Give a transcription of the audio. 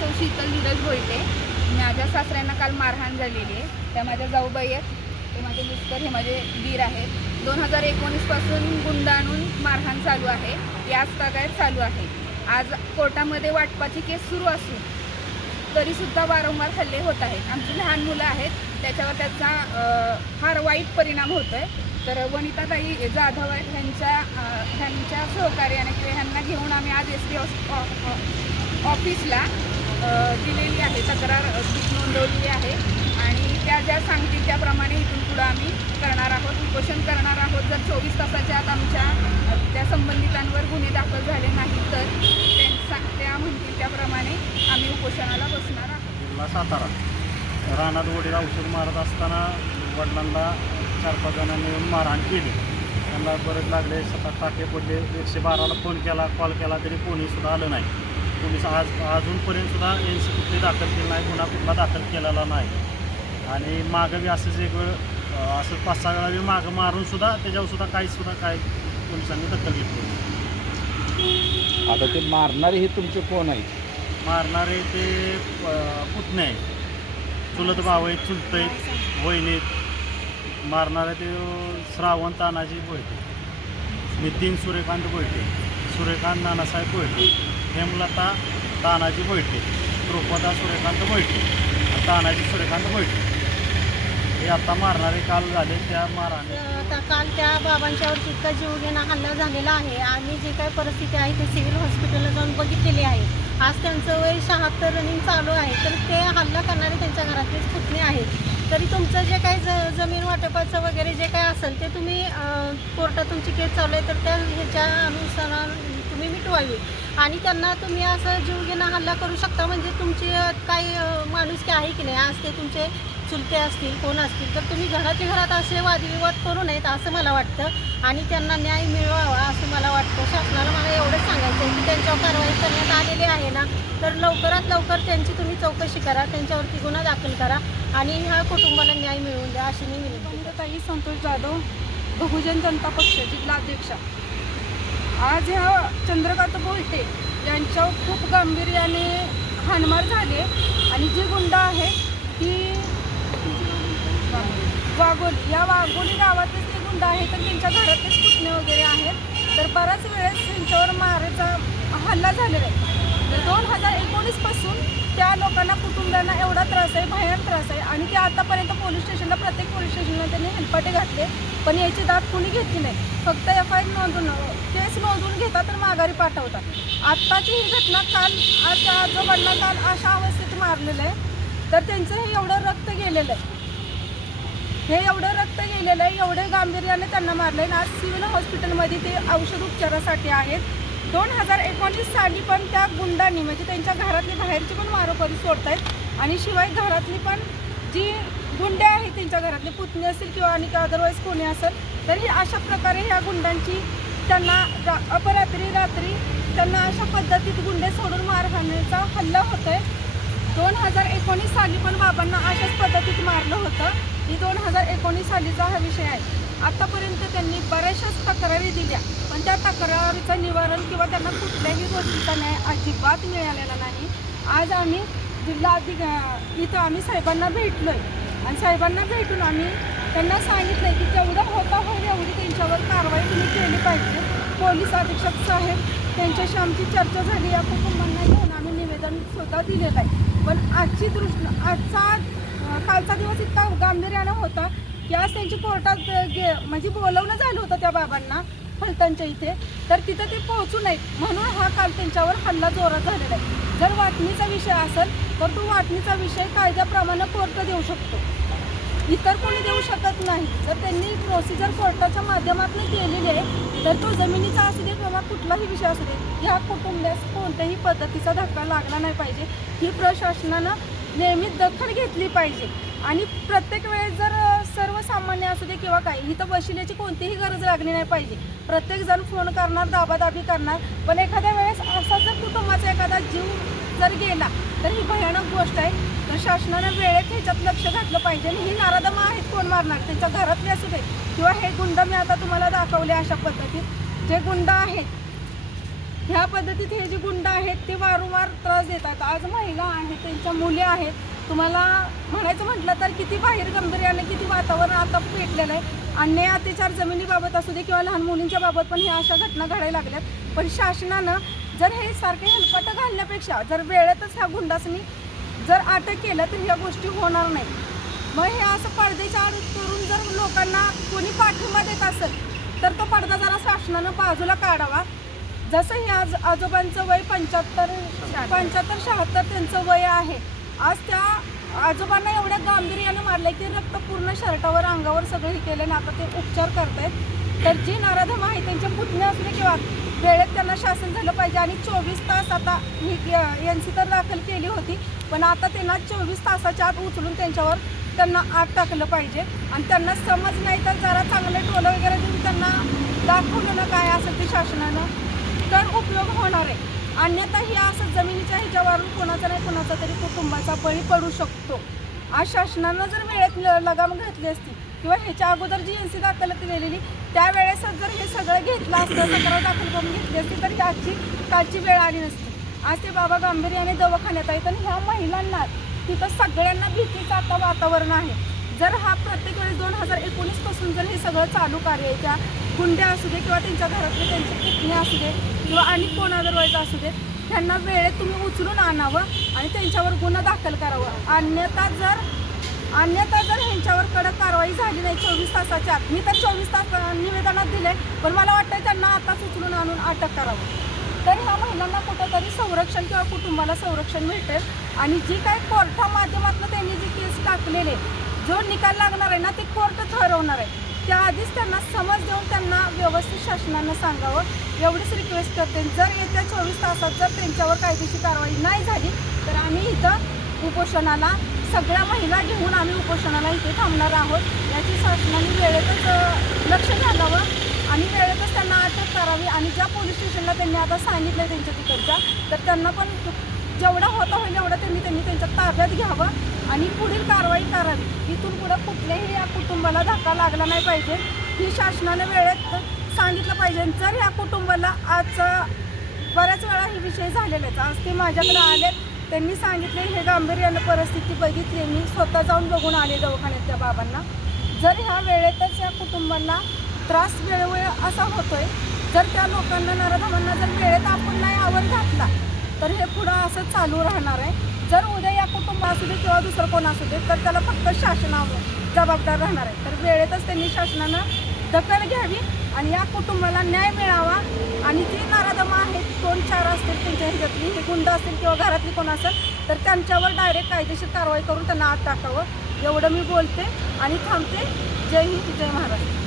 सौ शीतल धीरज बोलते. माझ्या सासऱ्यांना काल मारहाण झालेली आहे. त्या माझ्या जाऊबाई आहेत, ते माझे मिस्टर, हे माझे दीर आहेत. 2019 पासून गुंड आणून मारहाण चालू आहे, याच तागायत चालू आहे. आज कोर्टामध्ये वाटपाची केस सुरू असून तरीसुद्धा वारंवार हल्ले होत आहेत. आमची लहान मुलं आहेत, त्याच्यावर त्याचा फार वाईट परिणाम होतो आहे. तर वनिताताई जाधव ह्यांच्या सहकार्याने किंवा ह्यांना घेऊन आम्ही आज SP ऑफिसला दिलेली आहे, तक्रार नोंदवलेली आहे. आणि त्या ज्या सांगतील त्याप्रमाणे इथून पुढं आम्ही करणार आहोत, उपोषण करणार आहोत. जर 24 तासाच्या आत आमच्या त्या संबंधितांवर गुन्हे दाखल झाले नाहीत तर त्या म्हणतील त्याप्रमाणे आम्ही उपोषणाला बसणार आहोत. जिल्हा सातारा रानात वडील औषध मारत असताना वडिलांना 4-5 जणांनी येऊन मारहाण केली. त्यांना बरेच लागले, 7-8 टाके पडले. 112ला फोन केला, कॉल केला तरी कोणीसुद्धा आलं नाही. पोलीस अजूनपर्यंतसुद्धा NC कुठली दाखल केली नाही, गुन्हा कुठला दाखल केलेला नाही. आणि मागं बी असंच एक वेळ असं 5-6 वेळा बी मागं मारूनसुद्धा त्याच्यावरसुद्धा काय पोलिसांनी दखल घेतली. आता ते मारणारे हे तुमचे कोण आहेत? मारणारे ते पुतणे आहेत, चुलत भाऊ आहेत, चुलत आहेत, वहिनीत. मारणारे ते श्रावण तानाजी बोलते, नितीन सूर्यकांत बोलते, सूर्यकांत नानासाहेब बोलते, हेमलता तानाजी बोलते, द्रुपदा सूर्यकांत बोलते, तानाजी सूर्यकांत बोलते. हे आता मारणारे काल झाले. त्या मारहाणी काल त्या बाबांच्यावर जितका जीवघेणा हल्ला झालेला आहे आणि जी काही परिस्थिती आहे ते सिव्हिल हॉस्पिटलला जाऊन बघितलेली आहे. आज त्यांचं वय 76 रनिंग चालू आहे. तर ते हल्ला करणारे त्यांच्या घरातलेच पुतणे आहेत. तरी तुमचं जे काही जमीन वाटपाचं वगैरे जे काही असेल ते तुम्ही कोर्टात तुमची केस चालू आहे तर त्या ह्याच्या अनुसार तुम्ही मिटवावी. आणि त्यांना तुम्ही असं जीवघेणा हल्ला करू शकता म्हणजे तुमची काही माणुसकी आहे की नाही. आज ते तुमचे चुलते असतील, कोण असतील, तर तुम्ही घरातल्या घरात असे वादविवाद करू नयेत असं मला वाटतं. आणि त्यांना न्याय मिळवावा असं मला वाटतं. शासनाला मला एवढंच सांगायचं आहे की त्यांच्यावर कारवाई करण्यात आलेली आहे ना, तर लवकरात लवकर त्यांची तुम्ही चौकशी करा, त्यांच्यावरती गुन्हा दाखल करा आणि ह्या कुटुंबाला न्याय मिळवून द्या अशी मी विनंती करते. ताई संतोष जाधव, बहुजन जनता पक्ष जिल्हा अध्यक्ष. आज ह्या चंद्रकांत बोलते यांच्यावर खूप गांभीर्याने हाणमार झाले. आणि जी गुंड आहे ती वाघोली गावातलेच ते गुंड आहे, तर त्यांच्या घरातलेच पुतणे वगैरे आहेत. तर बऱ्याच वेळेस त्यांच्यावर मारायचा हल्ला झालेला आहे. तर 2019 पासून त्या लोकांना, कुटुंबांना एवढा त्रास आहे, भयानक त्रास आहे. आणि ते आतापर्यंत प्रत्येक पोलीस स्टेशनला त्यांनी हेलपाटे घातले, पण याची दाद कोणी घेतली नाही. फक्त FIR नोंदवून, केस नोंदवून घेतात तर माघारी पाठवतात. आत्ताची ही घटना आज आजोबांना काल अशा अवस्थेत मारलेलं आहे. तर त्यांचं हे एवढं रक्त गेलेलं आहे, एवढे गांभीर्याने त्यांना मारलं आहे. आज सिव्हिल हॉस्पिटलमध्ये ते औषध उपचारासाठी आहेत. 2019 साली पण त्या गुंडांनी म्हणजे त्यांच्या घरातली बाहेरची पण मारोकरी सोडत आहेत. आणि शिवाय घरातली पण जी गुंडे आहेत त्यांच्या घरातले पुतणे असतील किंवा आणि अदरवाईज कोणी असेल तर ही अशा प्रकारे ह्या गुंडांची त्यांना अपरात्री रात्री त्यांना अशा पद्धतीत गुंडे सोडून मारहाणीचा हल्ला होतो आहे. 2019 साली पण बाबांना अशाच पद्धतीत मारलं होतं. ही 2019 सालीचा हा विषय आहे. आतापर्यंत त्यांनी बऱ्याचशाच तक्रारी दिल्या, पण त्या तक्रारीचं निवारण किंवा त्यांना कुठल्याही गोष्टीचा न्याय अजिबात मिळालेला नाही. आज आम्ही इथं आम्ही साहेबांना भेटलो आहे आणि साहेबांना भेटून आम्ही त्यांना सांगितलं आहे की जेवढं होता होईल एवढी त्यांच्यावर कारवाई तुम्ही केली पाहिजे. पोलीस अधीक्षक साहेब त्यांच्याशी आमची चर्चा झाली. या कुटुंबांना घेऊन आम्ही निवेदन स्वतः दिलेलं आहे. पण कालचा दिवस इतका गांभीर्यानं होता की आज त्यांची कोर्टात म्हणजे बोलवणं झालं होतं त्या बाबांना फलटणच्या इथे, तर तिथं ते पोहोचू नयेत म्हणून हा काल त्यांच्यावर हल्ला जोरात झालेला आहे. जर वाटणीचा विषय असेल तर तो वाटणीचा विषय कायद्याप्रमाणे कोर्ट देऊ शकतो, इतर कोणी देऊ शकत नाही. जर त्यांनी प्रोसिजर कोर्टाच्या माध्यमातून केलेली आहे तर तो जमिनीचा असू दे किंवा कुठलाही विषय असू दे, ह्या कुटुंबास कोणत्याही पद्धतीचा धक्का लागला नाही पाहिजे. ही प्रशासनानं नेहमीच दखल घेतली पाहिजे. आणि प्रत्येक वेळेस जर सर्वसामान्य असू दे किंवा काही इथं वशिल्याची कोणतीही गरज लागली नाही पाहिजे. प्रत्येकजण फोन करणार, दाबादाबी करणार, पण एखाद्या वेळेस असा जर कुटुंबाचा एखादा जीव जर गेला तर ही भयानक गोष्ट आहे. तर शासनानं वेळेत ह्याच्यात लक्ष घातलं पाहिजे. आणि ही नारादमा आहेत कोण मारणार, त्यांच्या घरातले असू दे, किंवा हे गुंड मी आता तुम्हाला दाखवले अशा पद्धतीत जे गुंड आहेत, 2019 साली पण बाबांना अशाच पद्धतीत मारलं होतं. 2019 साली पण बाबांना अशाच पद्धतीत मारलं होतं. आणि आज त्यांची दाद कोणी घेतली नाही. तर ही भयानक गोष्ट आहे. तर शासनानं वेळेत ह्याच्यात लक्ष घातलं पाहिजे. ही नारादमा आहेत कोण मारणार, त्यांच्या घरातले असू दे किंवा हे गुंड मी आता तुम्हाला दाखवले अशा पद्धतीत जे गुंड आहेत ह्या पद्धतीत हे जे गुंड आहेत ते वारंवार त्रास देतात. आज महिला आहेत, त्यांच्या मुली आहेत. तुम्हाला म्हणायचं म्हटलं तर किती बाहेर गांभीर्याने, किती वातावरण आता पेटलेलं आहे. अन्याय अत्याचार जमिनीबाबत असू दे किंवा लहान मुलींच्या बाबत पण ह्या अशा घटना घडायला लागल्यात. पण शासनानं जर हे सारखे हेलपाटं घालण्यापेक्षा जर वेळेतच ह्या गुंडासनी जर अटक केलं तर ह्या गोष्टी होणार नाही. मग हे असं पडद्याच्या आड करून जर लोकांना कोणी पाठिंबा देत असेल तर तो पडदा जरा शासनानं बाजूला काढावा. जसं हे आज आजोबांचं वय 75-76 त्यांचं वय आहे. आज त्या आजोबांना एवढ्या गांभीर्यानं मारलंय की रक्त पूर्ण शर्टावर अंगावर सगळं हे केलं आणि आता ते उपचार करतायत. तर जी नराधम आहे त्यांच्या पुतण्या असले किंवा वेळेत त्यांना शासन झालं पाहिजे. आणि 24 तास आता ही NC तर दाखल केली होती, पण आता त्यांना 24 तासाच्या आत उचलून त्यांना आत टाकलं पाहिजे. आणि त्यांना समज नाही तर जरा चांगले टोलं वगैरे देऊन त्यांना दाखवलेलं काय असेल ते शासनानं तर उपयोग होणार आहे. अन्यथा ही असं जमिनीच्या ह्याच्यावरून कोणाचा नाही कोणाचा तरी कुटुंबाचा बळी पडू शकतो. आज शासनानं जर वेळेत लगाम घातली असती किंवा ह्याच्या अगोदर जी NC दाखल केलेली त्यावेळेसच जर हे सगळं घेतलं असतं, तक्रार दाखल करून घेतली असती तर कालची वेळ आली नसती. आज ते बाबा गांभीर्याने दवाखान्यात आहेत आणि ह्या महिलांना तिथं सगळ्यांना भीतीचं आता वातावरण आहे. जर हा प्रत्येक वेळेस 2019 पासून जर हे सगळं चालू कार्य आहे, त्या गुंड्या असू दे किंवा त्यांच्या घरातले त्यांचे पुतणे असू दे किंवा आणि कोण अदरवाईज असू दे, त्यांना वेळेत तुम्ही उचलून आणावं आणि त्यांच्यावर गुन्हा दाखल करावं. अन्यथा जर ह्यांच्यावर कडक कारवाई झाली नाही 24 तासाच्या आत, मी तर 24 तास निवेदनात दिले, पण मला वाटतं त्यांना आताच उचलून आणून अटक करावं. तर ह्या महिलांना कुठंतरी संरक्षण किंवा कुटुंबाला संरक्षण मिळते. आणि जी काय कोर्टा माध्यमातून त्यांनी जी केस टाकलेले जो निकाल लागणार आहे ना ते कोर्ट ठरवणार आहे. त्याआधीच त्यांना समज देऊन त्यांना व्यवस्थित शासनानं सांगावं एवढीच रिक्वेस्ट करते. जर येत्या 24 तासात जर त्यांच्यावर कायदेशीर कारवाई नाही झाली तर आम्ही इथं उपोषणाला सगळ्या महिला घेऊन आम्ही उपोषणाला इथे थांबणार आहोत. याची शासनाने वेळेतच लक्ष घालावं आणि वेळेतच त्यांना अटक करावी. आणि ज्या पोलीस स्टेशनला त्यांनी आता सांगितलं त्यांच्या तिकडच्या तर त्यांना पण जेवढा होता होईल एवढं त्यांनी त्यांच्या ताब्यात घ्यावं आणि पुढील कारवाई करावी. इथून पुढं कुठल्याही या कुटुंबाला धक्का लागला नाही पाहिजे ही शासनाने वेळेत सांगितलं पाहिजे. जर या कुटुंबाला आज बऱ्याच वेळा हे विषय झालेले आहेत. आज ते माझ्याकडे आले, त्यांनी सांगितले हे गांभीर्यानं परिस्थिती बघितली, मी स्वतः जाऊन बघून आले दवाखान्यात त्या बाबांना. जर ह्या वेळेतच या कुटुंबांना त्रास वेळोवेळी असा होतोय, जर त्या लोकांना नराधमांना जर वेळेत आपण नाही आवर घातला तर हे पुढं असं चालू राहणार आहे. जर उद्या या कुटुंब असू दे किंवा दुसरं कोण असू दे तर त्याला फक्त शासनावर जबाबदार राहणार आहे. तर वेळेतच त्यांनी शासनानं दखल घ्यावी आणि या कुटुंबाला न्याय मिळावा. आणि जी नराधमं आहेत 2-4 असतील त्यांच्या ह्याच्यातली, हे गुंड असतील किंवा घरातली कोण असेल तर त्यांच्यावर डायरेक्ट कायदेशीर कारवाई करून त्यांना आत टाकावं एवढं मी बोलते आणि थांबते. जय हिंद, जय महाराष्ट्र.